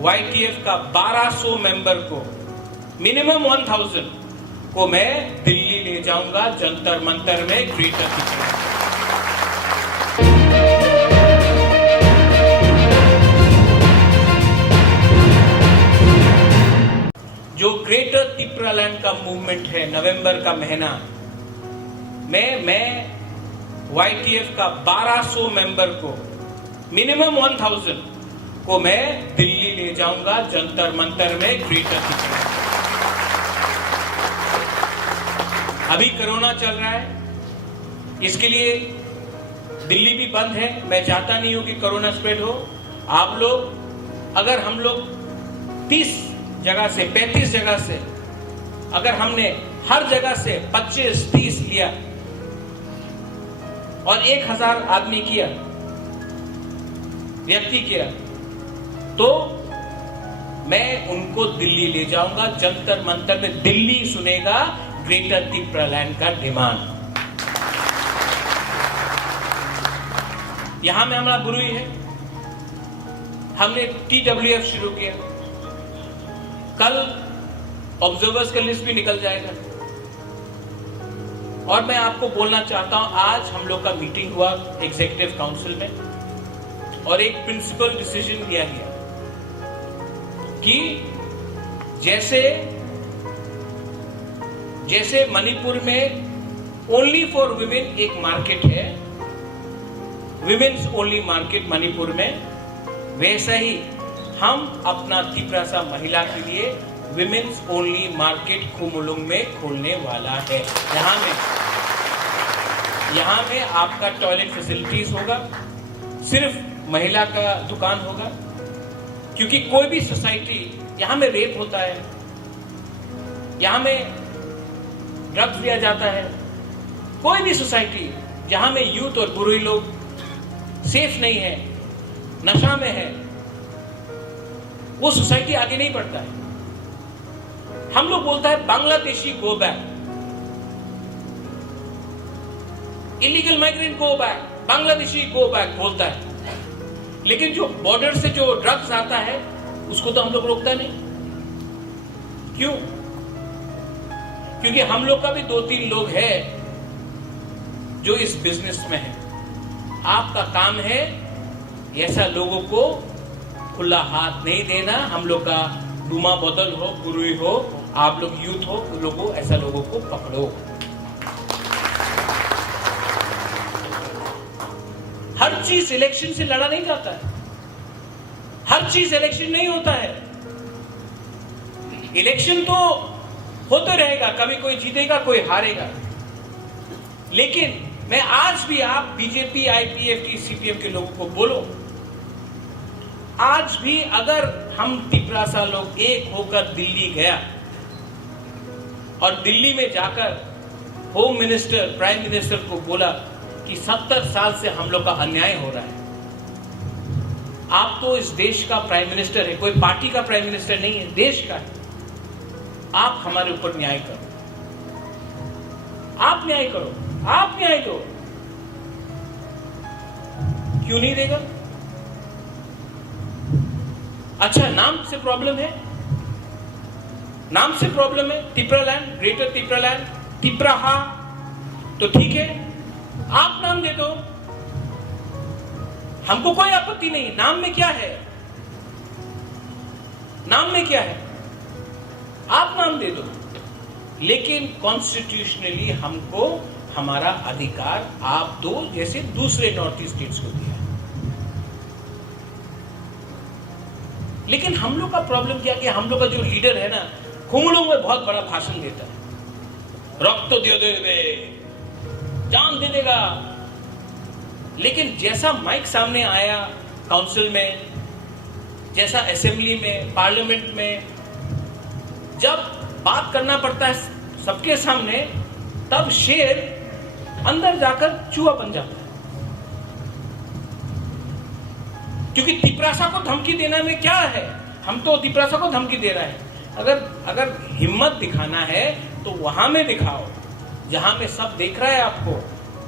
YTF का 1200 member को, minimum 1000 को मैं दिल्ली ले जाऊंगा जंतर मंतर में ग्रेटर त्रिपुरा। जो ग्रेटर त्रिपुरालैंड का मूवमेंट है, नवंबर का महीना मैं YTF का 1200 मेंबर को, मिनिमम 1000 को मैं दिल्ली ले जाऊंगा जंतर मंतर में ग्रेटर त्रिपुरा। अभी कोरोना चल रहा है, इसके लिए दिल्ली भी बंद है। मैं चाहता नहीं हूं कि कोरोना स्प्रेड हो। आप लोग, अगर हम लोग 30 जगह से 35 जगह से, अगर हमने हर जगह से 25-30 लिया और 1000 आदमी किया, व्यक्ति किया, तो मैं उनको दिल्ली ले जाऊंगा जंतर मंतर में। दिल्ली सुनेगा ग्रेटर त्रिपुरालैंड का डिमांड। यहां में हमारा गुरु ही है। हमने TWF शुरू किया, कल ऑब्जर्वर्स का लिस्ट भी निकल जाएगा। और मैं आपको बोलना चाहता हूं, आज हम लोग का मीटिंग हुआ एग्जीक्यूटिव काउंसिल में और एक प्रिंसिपल डिसीजन लिया गया कि जैसे मणिपुर में ओनली फॉर विमेन एक मार्केट है, विमेन्स ओनली मार्केट मणिपुर में, वैसा ही हम अपना त्रिपुरा महिला के लिए विमेन्स ओनली मार्केट खुमुलुंग में खोलने वाला है। यहां में आपका टॉयलेट फैसिलिटीज होगा, सिर्फ महिला का दुकान होगा, क्योंकि कोई भी सोसाइटी, यहां में रेप होता है, यहां में ड्रग्स लिया जाता है, कोई भी सोसाइटी जहां में यूथ और बुरे लोग सेफ नहीं है, नशा में है, वो सोसाइटी आगे नहीं बढ़ता है। हम लोग बोलता है Bangladeshi go back, illegal migrant go back, Bangladeshi go back बोलता है, लेकिन जो बॉर्डर से जो ड्रग्स आता है उसको तो हम लोग रोकता नहीं। क्यों? क्योंकि हम लोग का भी 2-3 लोग हैं जो इस बिजनेस में है। आपका काम है ऐसा लोगों को खुला हाथ नहीं देना। हम लोग का डूमा बोतल हो, गुरु हो, आप लोग यूथ हो, लोगों ऐसा लोगों को पकड़ो। हर चीज इलेक्शन से लड़ा नहीं जाता है, हर चीज इलेक्शन नहीं होता है। इलेक्शन तो होते रहेगा, कभी कोई जीतेगा कोई हारेगा, लेकिन मैं आज भी आप बीजेपी, IPFT, CPM के लोगों को बोलो, आज भी अगर हम त्रिपुरा लोग एक होकर दिल्ली गया और दिल्ली में जाकर होम मिनिस्टर, प्राइम मिनिस्टर को बोला कि 70 साल से हम लोग का अन्याय हो रहा है, आप तो इस देश का प्राइम मिनिस्टर है, कोई पार्टी का प्राइम मिनिस्टर नहीं है, देश का है, आप हमारे ऊपर न्याय करो, आप न्याय करो, आप न्याय दो। क्यों नहीं देगा? अच्छा, नाम से प्रॉब्लम है, नाम से प्रॉब्लम है, त्रिपुरालैंड, ग्रेटर त्रिपुरालैंड, त्रिपुरा, तो ठीक है, आप नाम दे दो, हमको कोई आपत्ति नहीं। नाम में क्या है? नाम में क्या है? आप नाम दे दो, लेकिन कॉन्स्टिट्यूशनली हमको हमारा अधिकार आप दो, जैसे दूसरे नॉर्थ ईस्ट स्टेट्स को दिया। लेकिन हम लोग का प्रॉब्लम क्या कि हम लोग का जो लीडर है ना, खुमुलुंग में बहुत बड़ा भाषण देता है, रक्त तो दे देवे, जान दे देगा, लेकिन जैसा माइक सामने आया काउंसिल में, जैसा असेंबली में, पार्लियामेंट में, जब बात करना पड़ता है सबके सामने, तब शेर अंदर जाकर चूहा बन जाता है। क्योंकि त्रिपुरा को धमकी देने में क्या है, हम तो त्रिपुरा को धमकी दे रहे हैं। अगर हिम्मत दिखाना है तो वहां में दिखाओ जहां में सब देख रहा है आपको।